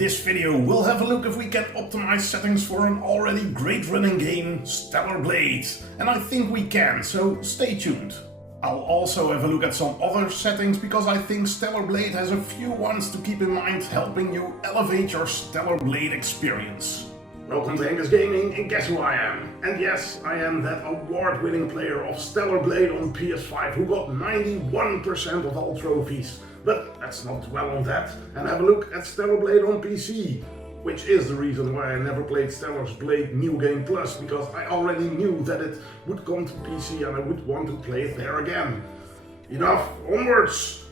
this video we'll have a look if we can optimize settings for an already great running game, Stellar Blade. And I think we can, so stay tuned. I'll also have a look at some other settings because I think Stellar Blade has a few ones to keep in mind helping you elevate your Stellar Blade experience. Welcome to HEnK Gaming, and guess who I am? And yes, I am that award-winning player of Stellar Blade on PS5 who got 91% of all trophies. But let's not dwell on that and have a look at Stellar Blade on PC. Which is the reason why I never played Stellar Blade New Game Plus, because I already knew that it would come to PC and I would want to play it there again. Enough, onwards!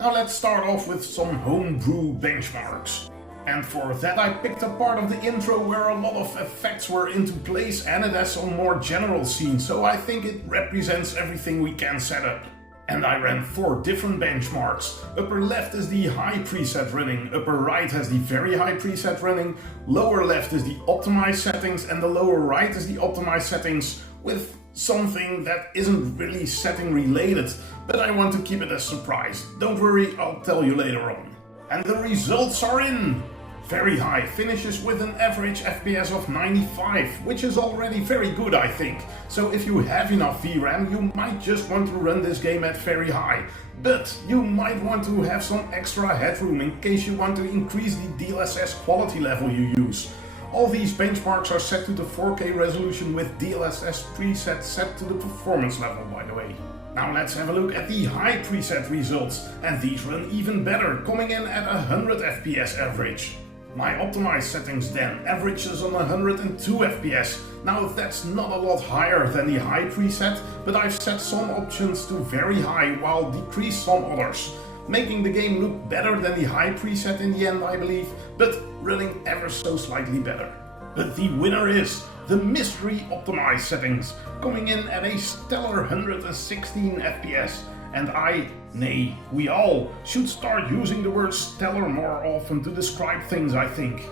Now let's start off with some homebrew benchmarks. And for that I picked a part of the intro where a lot of effects were into place and it has some more general scenes, so I think it represents everything we can set up. And I ran 4 different benchmarks. Upper left is the high preset running, upper right has the very high preset running, lower left is the optimized settings, and the lower right is the optimized settings with something that isn't really setting related, but I want to keep it a surprise. Don't worry, I'll tell you later on. And the results are in! Very high finishes with an average FPS of 95, which is already very good I think. So if you have enough VRAM, you might just want to run this game at very high. But you might want to have some extra headroom in case you want to increase the DLSS quality level you use. All these benchmarks are set to the 4K resolution with DLSS Preset set to the performance level, by the way. Now let's have a look at the high preset results, and these run even better, coming in at 100 FPS average. My optimized settings then averages on 102 FPS. Now that's not a lot higher than the high preset, but I've set some options to very high while decreased some others, making the game look better than the high preset in the end I believe, but running ever so slightly better. But the winner is the mystery optimized settings, coming in at a stellar 116 FPS. And we all should start using the word stellar more often to describe things, I think.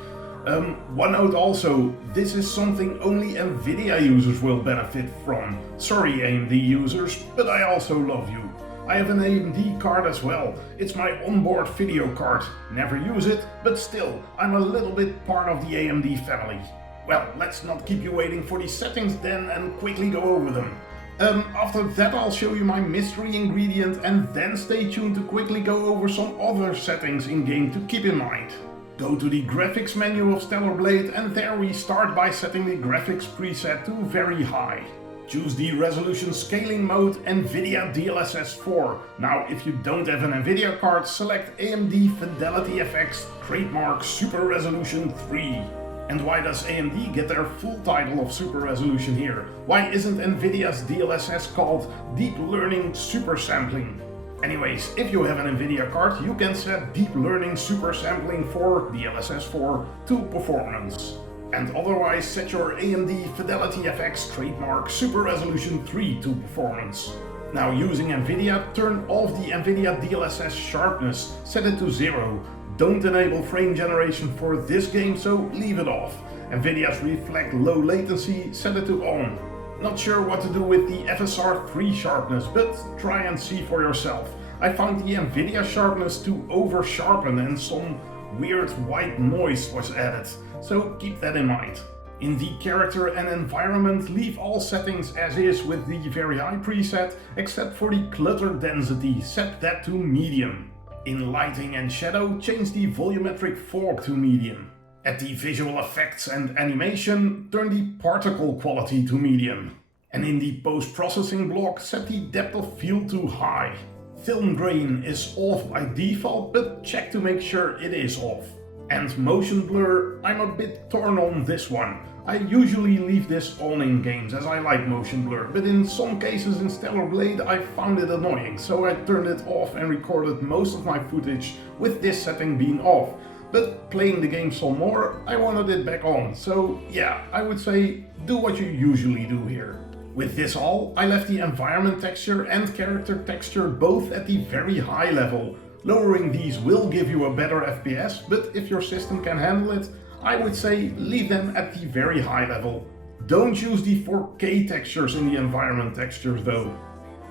One note also, this is something only NVIDIA users will benefit from. Sorry AMD users, but I also love you. I have an AMD card as well. It's my onboard video card. Never use it, but still, I'm a little bit part of the AMD family. Well, let's not keep you waiting for these settings then and quickly go over them. After that I'll show you my mystery ingredient and then stay tuned to quickly go over some other settings in game to keep in mind. Go to the graphics menu of Stellar Blade and there we start by setting the graphics preset to very high. Choose the resolution scaling mode NVIDIA DLSS 4. Now if you don't have an NVIDIA card, select AMD Fidelity FX trademark Super Resolution 3. And why does AMD get their full title of Super Resolution here? Why isn't NVIDIA's DLSS called Deep Learning Super Sampling? Anyways, if you have an NVIDIA card, you can set Deep Learning Super Sampling for DLSS 4 to performance. And otherwise set your AMD Fidelity FX trademark Super Resolution 3 to performance. Now using NVIDIA, turn off the NVIDIA DLSS sharpness, set it to 0. Don't enable frame generation for this game, so leave it off. NVIDIA's reflect low latency, set it to on. Not sure what to do with the FSR 3 sharpness, but try and see for yourself. I found the NVIDIA sharpness to over sharpen and some weird white noise was added, so keep that in mind. In the character and environment, leave all settings as is with the very high preset, except for the clutter density, set that to medium. In lighting and shadow, change the volumetric fog to medium. At the visual effects and animation, turn the particle quality to medium. And in the post-processing block, set the depth of field to high. Film grain is off by default, but check to make sure it is off. And motion blur, I'm a bit torn on this one. I usually leave this on in games as I like motion blur, but in some cases in Stellar Blade I found it annoying, so I turned it off and recorded most of my footage with this setting being off. But playing the game some more, I wanted it back on, so yeah, I would say do what you usually do here. With this all, I left the environment texture and character texture both at the very high level. Lowering these will give you a better FPS, but if your system can handle it, I would say leave them at the very high level. Don't use the 4K textures in the environment textures though.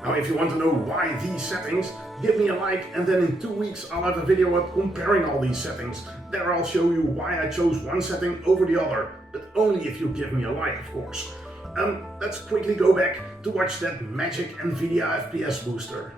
Now if you want to know why these settings, Give me a like, and then in 2 weeks I'll have a video up comparing all these settings. There I'll show you why I chose one setting over the other, but only if you give me a like, of course. Let's quickly go back to watch that magic NVIDIA FPS booster.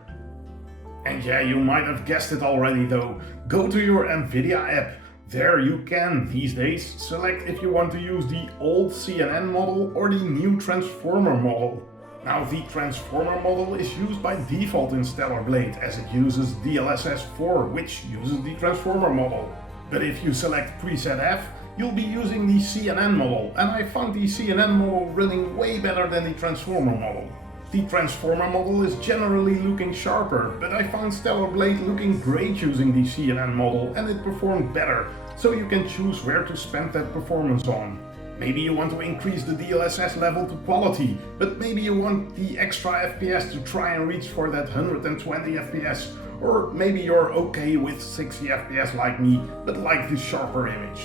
And yeah, you might have guessed it already though. Go to your NVIDIA app. There you can, these days, select if you want to use the old CNN model or the new Transformer model. Now, the Transformer model is used by default in Stellar Blade, as it uses DLSS 4, which uses the Transformer model. But if you select Preset F, you'll be using the CNN model, and I found the CNN model running way better than the Transformer model. The Transformer model is generally looking sharper, but I found Stellar Blade looking great using the CNN model, and it performed better, so you can choose where to spend that performance on. Maybe you want to increase the DLSS level to quality, but maybe you want the extra FPS to try and reach for that 120 FPS, or maybe you're okay with 60 FPS like me, but like the sharper image.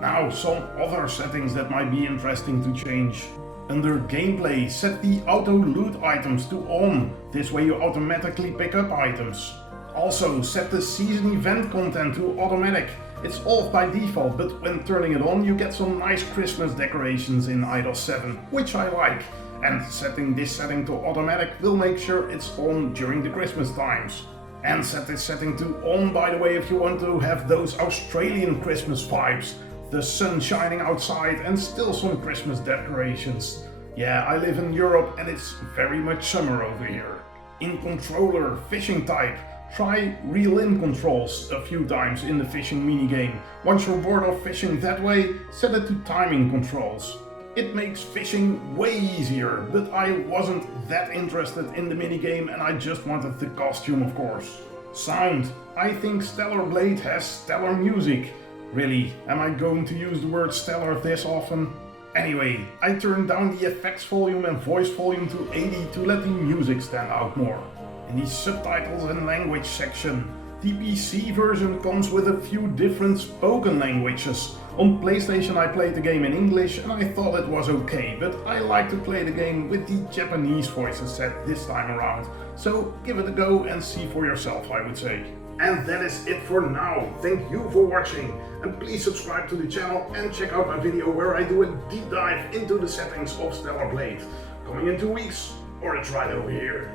Now, some other settings that might be interesting to change. Under Gameplay, set the auto loot items to on, this way you automatically pick up items. Also, set the season event content to automatic. It's off by default, but when turning it on you get some nice Christmas decorations in IDOS 7, which I like. And setting this setting to automatic will make sure it's on during the Christmas times. And set this setting to on, by the way, if you want to have those Australian Christmas vibes. The sun shining outside and still some Christmas decorations. Yeah, I live in Europe and it's very much summer over here. In controller, fishing type. Try reel-in controls a few times in the fishing minigame. Once you're bored of fishing that way, set it to timing controls. It makes fishing way easier, but I wasn't that interested in the minigame and I just wanted the costume, of course. Sound. I think Stellar Blade has stellar music. Really, am I going to use the word stellar this often? Anyway, I turned down the effects volume and voice volume to 80 to let the music stand out more. In the subtitles and language section, the PC version comes with a few different spoken languages. On PlayStation I played the game in English and I thought it was okay, but I like to play the game with the Japanese voices set this time around. So give it a go and see for yourself, I would say. And that is it for now. Thank you for watching, and please subscribe to the channel and check out my video where I do a deep dive into the settings of Stellar Blade. Coming in 2 weeks, or it's right over here.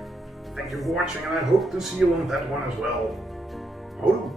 Thank you for watching and I hope to see you on that one as well. Houdoe!